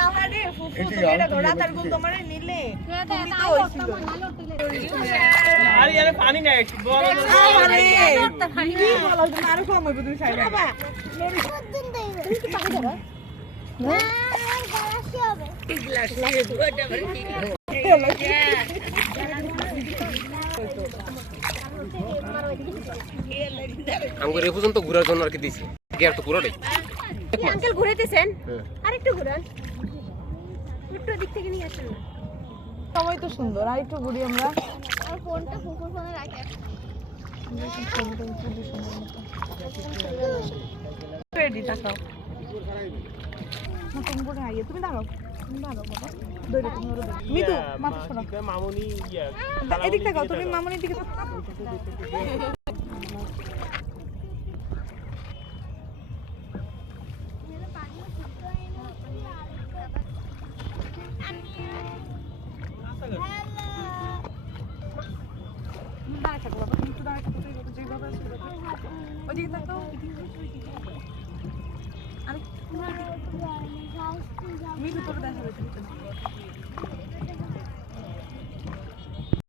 আমারে ফুফু তুমি এটা রাতার গুল তোমারে নিলে তুমি তো হইছিল আরে আরে পানি নাই বড় আরে কি বলো তুমি আরো কম হইব তুমি সাইডে বাবা তুমি কি পানি দাও না গ্লাসই হবে এই গ্লাস লাগে ওটা আবার কি আমাকে রে পর্যন্ত ঘোরার জন্য আর কি দিছি গিয়ার তো পুরোটাই আঙ্কেল ঘুরাইতেছেন আরেকটু ঘুরান একটু দিক থেকে নিয়ে আসেন না সময় তো সুন্দর আর একটু ঘুরি আমরা আর ফোনটা ফুফুর ফোনে রাখেন রেডি তাকাও না তুমি বড় আইয়ে তুমি দাঁড়াও বাবা দৌড়ে তুমি ওরে মিতু মাথা সরাও মামুনি ইয়া এদিক তাকাও তুমি মামুনির দিকে দাঁড়ায় থাকো বাবা তুমি দাঁড়ায় থাকো যেভাবে ওদিকে তাকাও আরে মিতু তোর দেখা যাচ্ছে